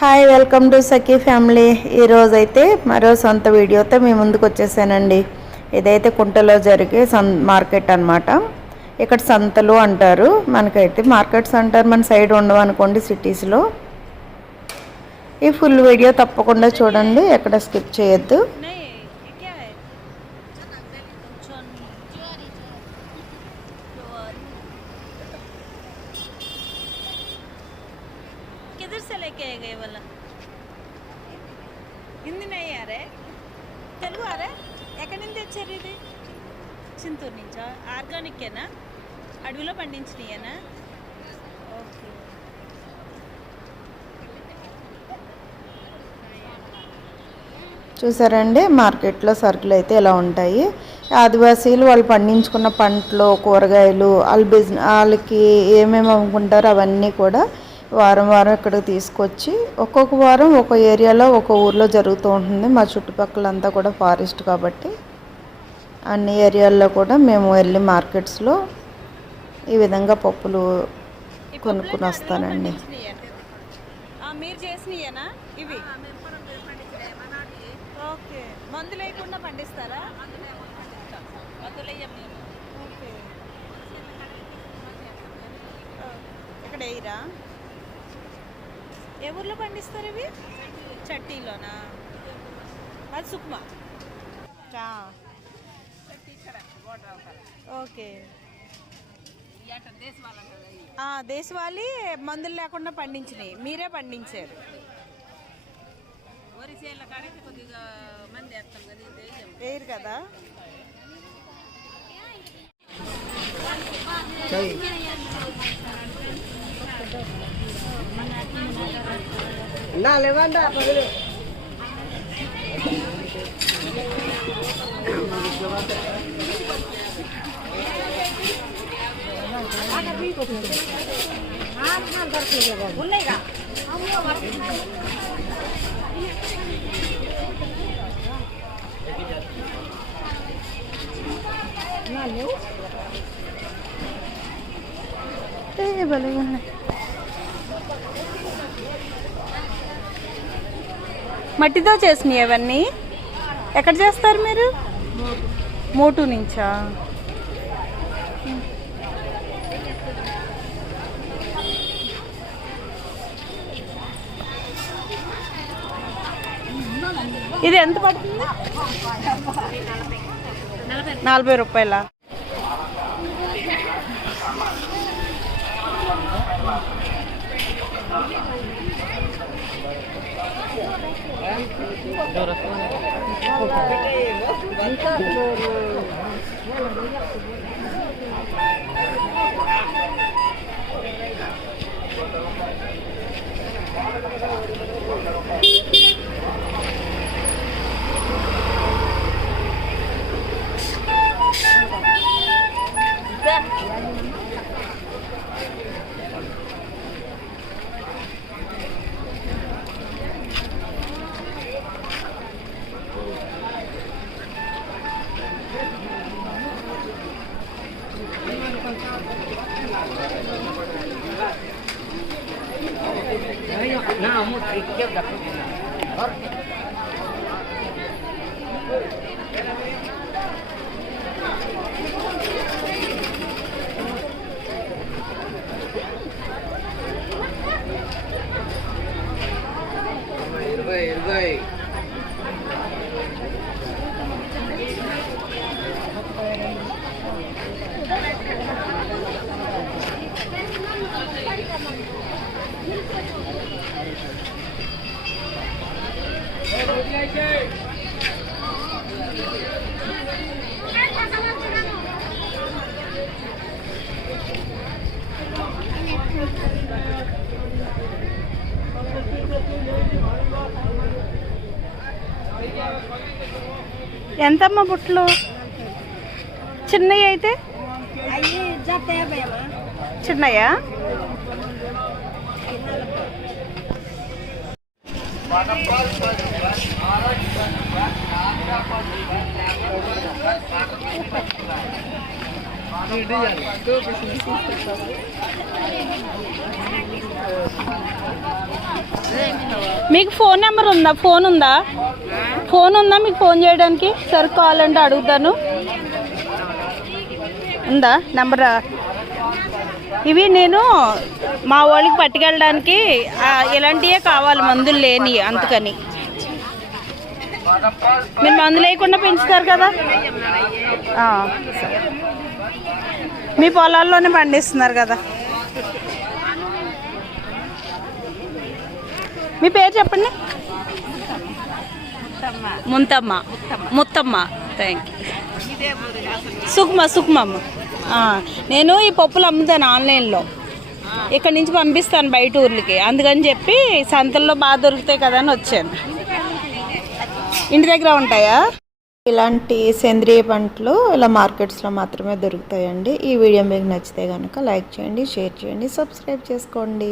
Hi, welcome to Sakhi family. ఈరోజైతే మరో సొంత వీడియోతో మీ ముందుకు వచ్చేసానండి. ఇదైతే కుంటలో జరిగే మార్కెట్ అన్నమాట. ఇక్కడ సంతలు అంటారు, మనకైతే మార్కెట్స్ అంటారు. మన సైడ్ ఉండవు అనుకోండి సిటీస్లో. ఈ ఫుల్ వీడియో తప్పకుండా చూడండి, ఎక్కడ స్కిప్ చేయొద్దు. किधर से लेके आए गए वाला हिंदी नहीं आ रहा है, తెలుగు आ रहा है. ఎక్కడి నుంచి తెచ్చారు ఇది? చింతూరు నుంచా? ఆర్గానికేనా? అడవిలో పండించినయేనా? ఓకే. చూసారండి, మార్కెట్లో సరుకులు అయితే ఎలా ఉంటాయి. ఆదివాసీలు వాళ్ళు పండించుకున్న పంటలు, కూరగాయలు, వాళ్ళకి ఏమేమి అమ్ముకుంటారో అవన్నీ కూడా వారం వారం ఇక్కడికి తీసుకొచ్చి ఒక్కొక్క వారం ఒక ఏరియాలో ఒక ఊర్లో జరుగుతూ ఉంటుంది. మా చుట్టుపక్కలంతా కూడా ఫారెస్ట్ కాబట్టి అన్ని ఏరియాల్లో కూడా మేము వెళ్ళి మార్కెట్స్లో ఈ విధంగా పప్పులు కొనుక్కుని వస్తానండి. మీరు చేసినయేనా ఇవి? ఓకే. మందు లేకుండా పండిస్తారా? ఓకే. ఇక్కడ వేయరా? ఏ ఊర్లో పండిస్తారు ఇవి? చట్టీలోనా? అది సుక్మా. ఓకే. దేశవాళీ మందులు లేకుండా పండించినాయి, మీరే పండించారు. వేరు కదా. మట్టితో చేసినాయి అవన్నీ. ఎక్కడ చేస్తారు మీరు? మోటు నుంచా? ఇది ఎంత పడుతుంది? 40 రూపాయల. ఎంతమ్మా బుట్టలు? చిన్నవి అయితే చిన్నయా? మీకు ఫోన్ నెంబర్ ఉందా? ఫోన్ ఉందా మీకు ఫోన్ చేయడానికి? సరుకు కావాలంటే అడుగుతాను. ఉందా నెంబర్? ఇవి నేను మా వాళ్ళకి పట్టుకెళ్ళడానికి ఇలాంటివే కావాలి, మందులు లేని, అందుకని. మీరు మందులు వేయకుండా పెంచుతారు కదా? సరే. మీ పొలాల్లోనే పండిస్తున్నారు కదా? మీ పేరు చెప్పండి. ముత్తమ్మ. Thank you. సుకుమమ్మ. నేను ఈ పప్పులు అమ్ముతాను ఆన్లైన్లో. ఇక్కడ నుంచి పంపిస్తాను బయట ఊర్లకి, అందుకని చెప్పి సంతల్లో బాగా దొరుకుతాయి కదా అని వచ్చాను. ఇంటి దగ్గర ఉంటాయా? ఇలాంటి సేంద్రియ పంటలు ఇలా మార్కెట్స్లో మాత్రమే దొరుకుతాయండి. ఈ వీడియో మీకు నచ్చితే కనుక లైక్ చేయండి, షేర్ చేయండి, సబ్స్క్రైబ్ చేసుకోండి.